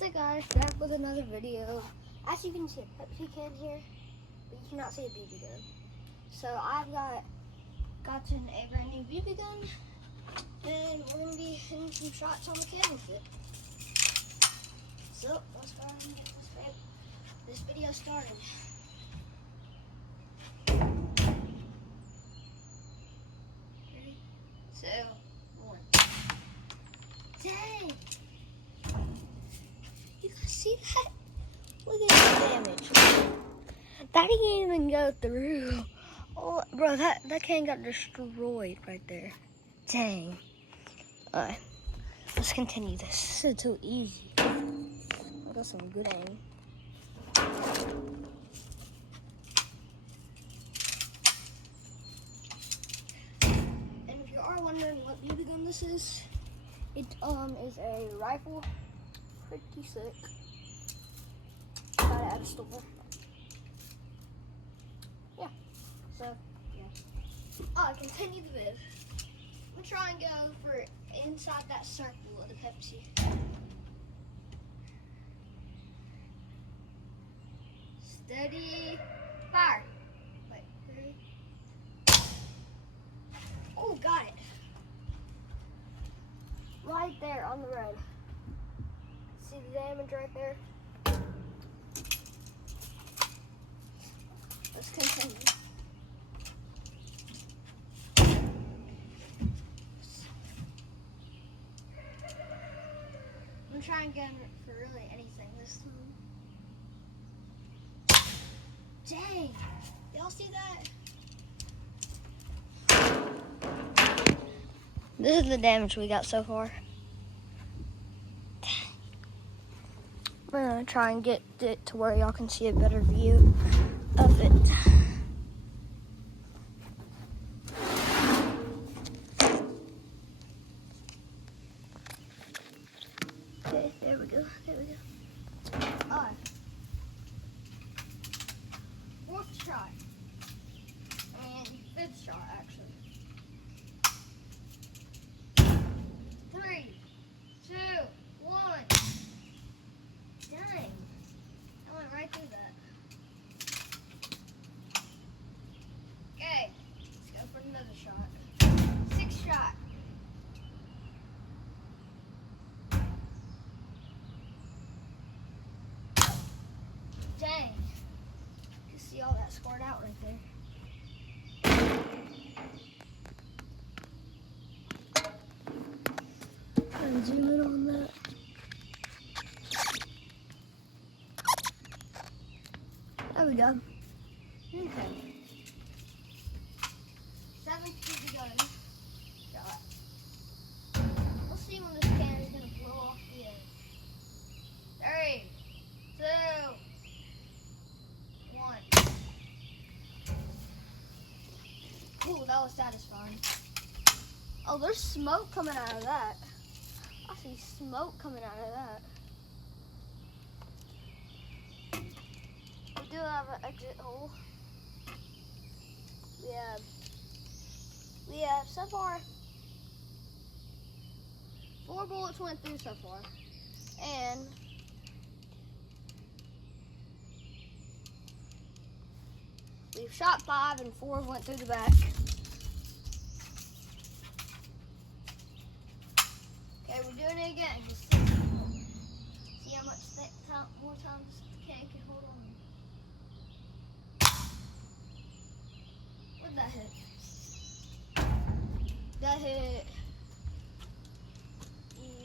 Hey guys, back with another video. As you can see a Pepsi can here, but you cannot see a BB gun. So I've gotten a brand new BB gun, and we're gonna be hitting some shots on the can with it. So let's go ahead and get this video started. Three, 2, 1. Dang! You guys see that? Look at the damage. That didn't even go through. Oh, bro, that can got destroyed right there. Dang. Alright, let's continue this. This is too easy. I got some good aim. And if you are wondering what BB gun this is, it is a rifle. Pretty sick. Got it at a store. Yeah. So, yeah. I'll continue the vid. I'm gonna try and go for inside that circle of the Pepsi. Steady. Fire. Wait, 3. Oh, got it. Right there on the road. See the damage right there? Let's continue. I'm trying again for really anything this time. Dang! Y'all see that? This is the damage we got so far. We're gonna try and get it to where y'all can see a better view of it. Okay, there we go. Alright. 4th shot. And 5th shot, actually. 3, 2, 1. Dang. I went right through that. Okay. Let's go for another shot. 6th shot. Dang. You can see all that scored out right there. And zoom in on that. There we go. Okay. 7th BB gun shot. We'll see when this can is gonna blow off the end. 3, 2, 1. Ooh, that was satisfying. Oh, there's smoke coming out of that. I see smoke coming out of that. We do have an exit hole. We have so far 4 bullets went through so far, and we've shot 5 and 4 went through the back. Okay, we're doing it again. Just see how much more time this can hold on. Where'd that hit? That hit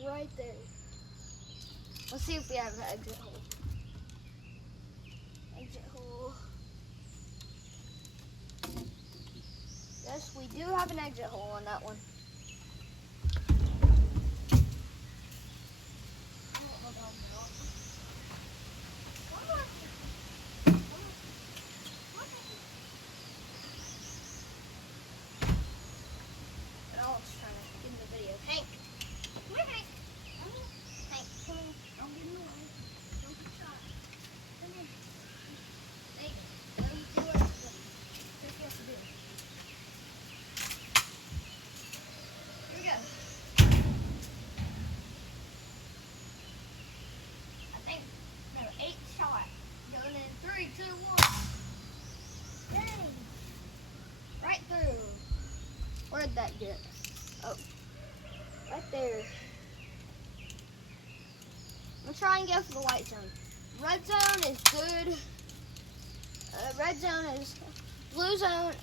right there. Let's see if we have an exit hole. Exit hole. Yes, we do have an exit hole on that one. where'd that get? Oh, right there. I'm gonna try and go for the white zone. Red zone is good. Red zone is, blue zone,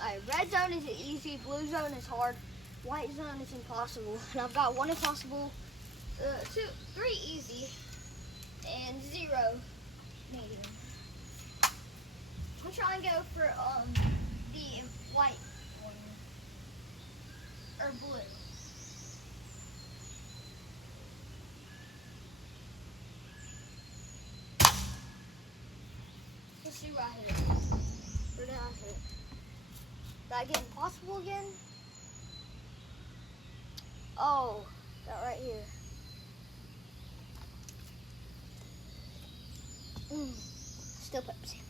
red zone is easy, blue zone is hard, white zone is impossible. And I've got 1 impossible, 3 easy, and 0 medium. I'm trying to go for the white one, or blue. Let's see where I hit it. Where did I hit it? Did I get impossible again? Oh, that right here. Still Pepsi.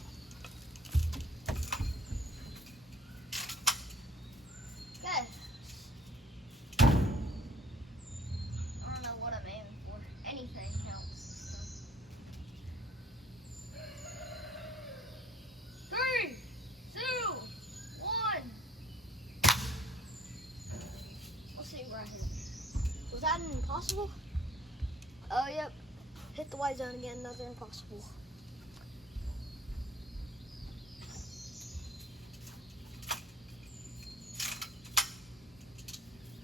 Okay. I don't know what I'm aiming for. Anything counts. 3, 2, 1. Let's see where I hit it. Was that an impossible? Oh, yep. Hit the white zone again, another impossible.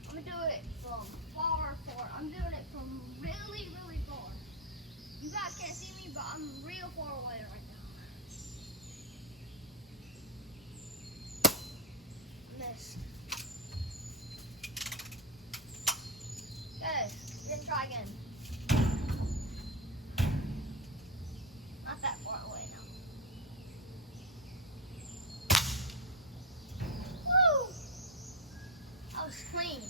I'm gonna do it from far. I'm doing it from really, really far. You guys can't see me, but I'm real far away right now. Missed. Okay, we're gonna try again. Not that far away now. Woo! I was clean.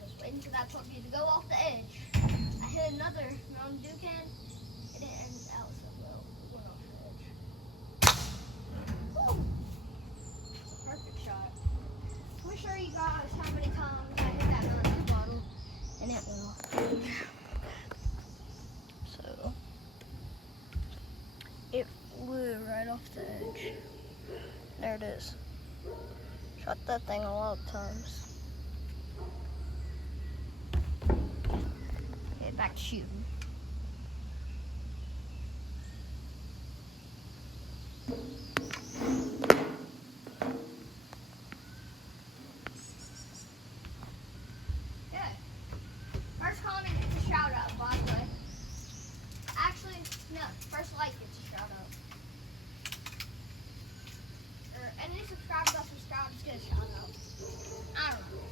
Just waiting for that puppy to go off the edge. I hit another Mountain Dew can. It didn't end out so well. It went off the edge. Woo! Perfect shot. I'm gonna show you guys how many times I hit that Mountain Dew bottle and it went off the edge. So it flew right off the edge. There it is. Shot that thing a lot of times. Okay, back to shooting. Yeah. First comment gets a shout out, by the way. Actually, no, first like gets a shout out. Or any subscriber that subscribes gets a shout out. I don't know.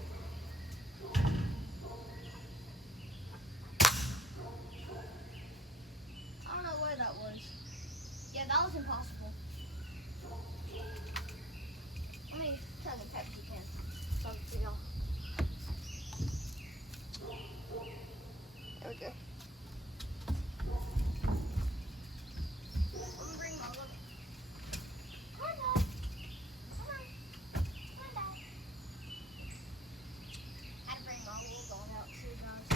I don't know where that was. Yeah, that was impossible. Let me turn the Pepsi can. So for y'all. There we go. I'm gonna bring my little. Come on, Dad. Come on. Come on, Dad. I had to bring my little dog out too, guys.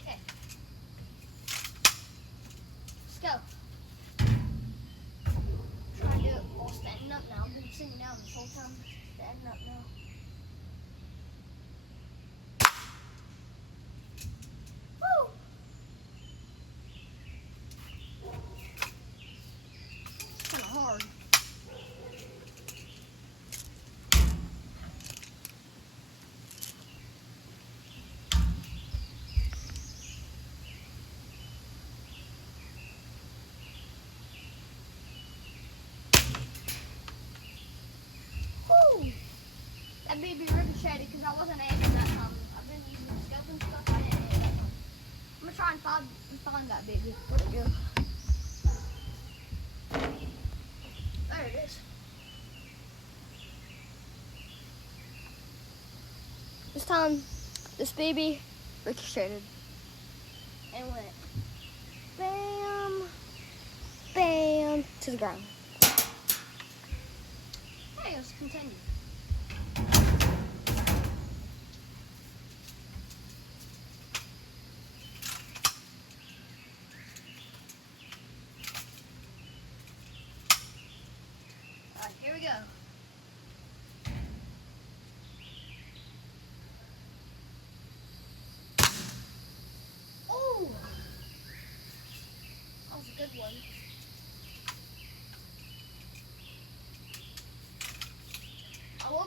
Okay. Let's go. Try to do it while standing up now. I've been sitting down this whole time. Standing up now. Woo! It's kind of hard. Woo! That baby ricocheted because I wasn't aiming that time. I've been using the scope and stuff. I didn't aim that time. I'm gonna try and find that baby. Where'd it go? There it is. This time, this baby ricocheted and went bam, bam to the ground. Hey, let's continue. Alright, here we go.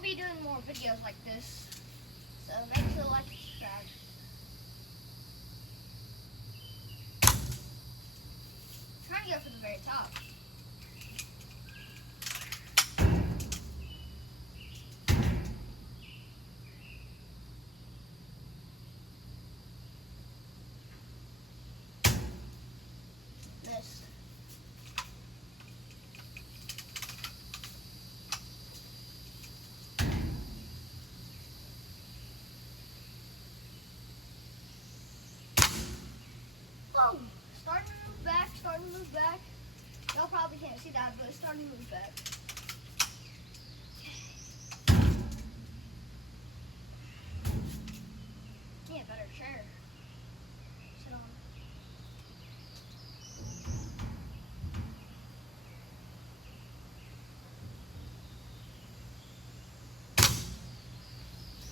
be doing more videos like this. So make sure to like and subscribe. Trying to go for the very top. Miss. Whoa! Starting to move back, starting to move back. Y'all probably can't see that, but it's starting to move back. Need a better chair. Sit on.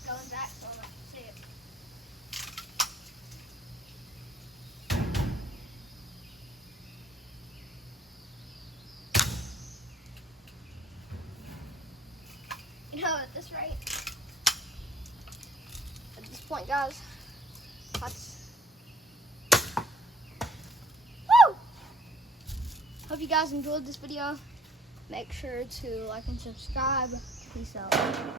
Going back so I can see it. You know, at this rate, at this point, guys, that's. Woo! Hope you guys enjoyed this video. Make sure to like and subscribe. Peace out.